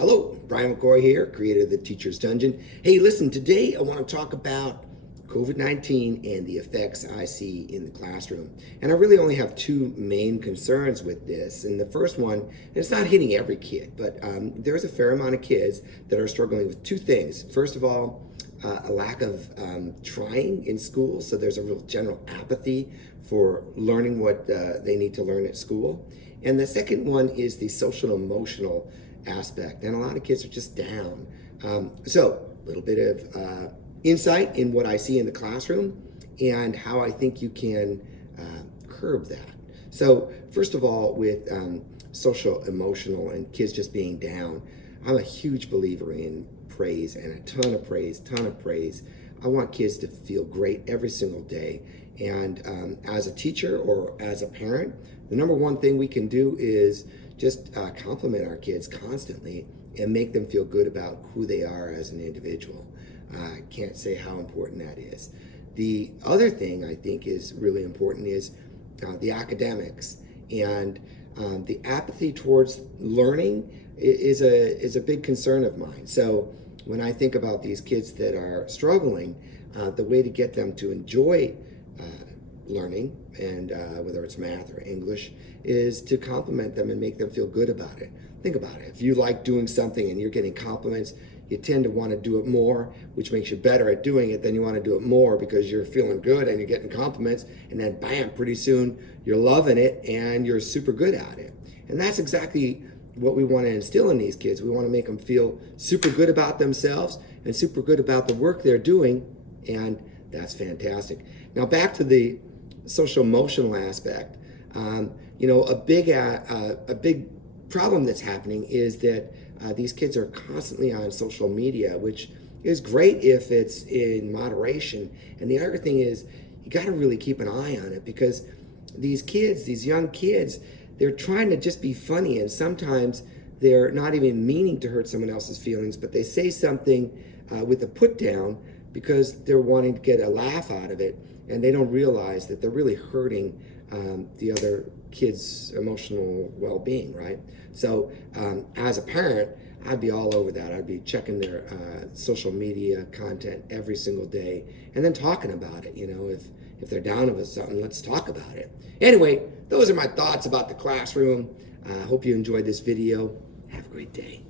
Hello, Brian McCoy here, creator of the Teacher's Dungeon. Hey, listen, today I want to talk about COVID-19 and the effects I see in the classroom. And I really only have two main concerns with this. And the first one, and it's not hitting every kid, but there's a fair amount of kids that are struggling with two things. First of all, a lack of trying in school, so there's a real general apathy for learning what they need to learn at school. And the second one is the social emotional aspect, and a lot of kids are just down. So a little bit of insight in what I see in the classroom and how I think you can curb that. So first of all, with social emotional and kids just being down, I'm a huge believer in praise, and a ton of praise. I want kids to feel great every single day. And as a teacher or as a parent, the number one thing we can do is just compliment our kids constantly and make them feel good about who they are as an individual. I can't say how important that is. The other thing I think is really important is the academics, and the apathy towards learning is a big concern of mine. So when I think about these kids that are struggling, the way to get them to enjoy learning, and whether it's math or English, is to compliment them and make them feel good about it. Think about it. If you like doing something and you're getting compliments, you tend to want to do it more, which makes you better at doing it. Then you want to do it more because you're feeling good and you're getting compliments, and then bam, pretty soon you're loving it and you're super good at it. And that's exactly what we want to instill in these kids. We want to make them feel super good about themselves and super good about the work they're doing, and that's fantastic. Now back to the social emotional aspect. A big problem that's happening is that these kids are constantly on social media, which is great if it's in moderation. And the other thing is, you got to really keep an eye on it, because these young kids, they're trying to just be funny, and sometimes they're not even meaning to hurt someone else's feelings, but they say something with a put down because they're wanting to get a laugh out of it, and they don't realize that they're really hurting the other kid's emotional well-being, right? So as a parent, I'd be all over that. I'd be checking their social media content every single day and then talking about it. If they're down with something, let's talk about it. Anyway, those are my thoughts about the classroom. I hope you enjoyed this video. Have a great day.